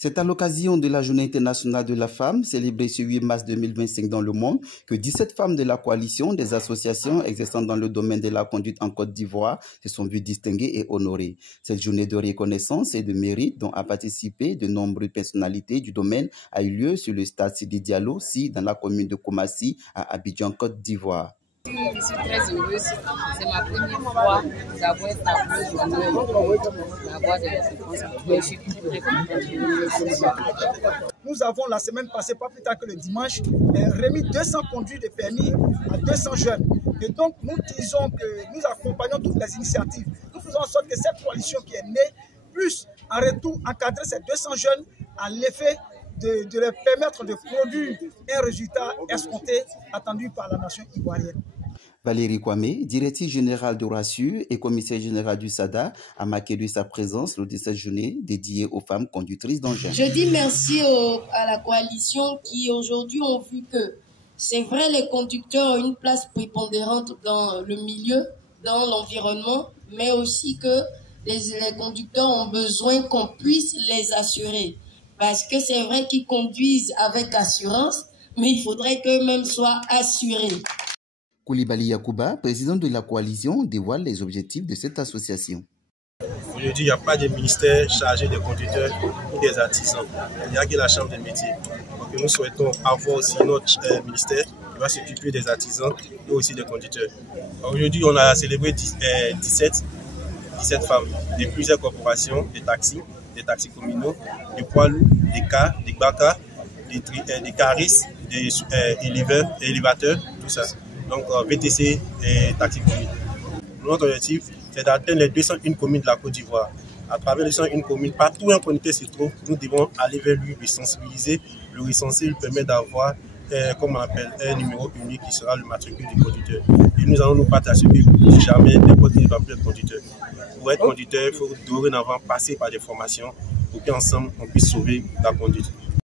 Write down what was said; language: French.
C'est à l'occasion de la Journée internationale de la femme, célébrée ce 8 mars 2025 dans le monde, que 17 femmes de la coalition des associations exerçant dans le domaine de la conduite en Côte d'Ivoire se sont vues distinguées et honorées. Cette journée de reconnaissance et de mérite dont a participé de nombreuses personnalités du domaine a eu lieu sur le stade Sidi Diallo, dans la commune de Koumassi, à Abidjan, Côte d'Ivoire. Je suis très heureuse. C'est ma première fois d'avoir cette journée, d'avoir des récompenses. Je suis très contente. Nous avons la semaine passée, pas plus tard que le dimanche, remis 200 conduits de permis à 200 jeunes. Et donc nous disons que nous accompagnons toutes les initiatives. Nous faisons en sorte que cette coalition qui est née puisse en retour encadrer ces 200 jeunes à l'effet de leur permettre de produire un résultat escompté attendu par la nation ivoirienne. Valérie Kwame, directrice générale de RASSU et commissaire générale du SADA, a marqué de sa présence lors de cette journée dédiée aux femmes conductrices d'engins. Je dis merci à la coalition qui aujourd'hui ont vu que c'est vrai, les conducteurs ont une place prépondérante dans le milieu, dans l'environnement, mais aussi que les conducteurs ont besoin qu'on puisse les assurer. Parce que c'est vrai qu'ils conduisent avec assurance, mais il faudrait qu'eux-mêmes soient assurés. Koulibaly Yakouba, président de la coalition, dévoile les objectifs de cette association. Aujourd'hui, il n'y a pas de ministère chargé des conducteurs ou des artisans. Il n'y a que la chambre des métiers. Donc nous souhaitons avoir aussi notre ministère qui va s'occuper des artisans et aussi des conducteurs. Aujourd'hui, on a célébré 17 femmes de plusieurs corporations, des taxis communaux, des poids lourds, des cars, des bakas, des caristes, des élévateurs, tout ça. Donc VTC et taxis communaux. Notre objectif, c'est d'atteindre les 201 communes de la Côte d'Ivoire. À travers les 201 communes, partout où un conducteur se trouve, nous devons aller vers lui, le sensibiliser. Le recenser lui permet d'avoir, comme on appelle, un numéro unique qui sera le matricule du conducteur. Et nous allons nous battre à ce que plus jamais n'importe qui ne va plus être conducteur. Pour être conducteur, il faut dorénavant passer par des formations pour qu'ensemble on puisse sauver la conduite.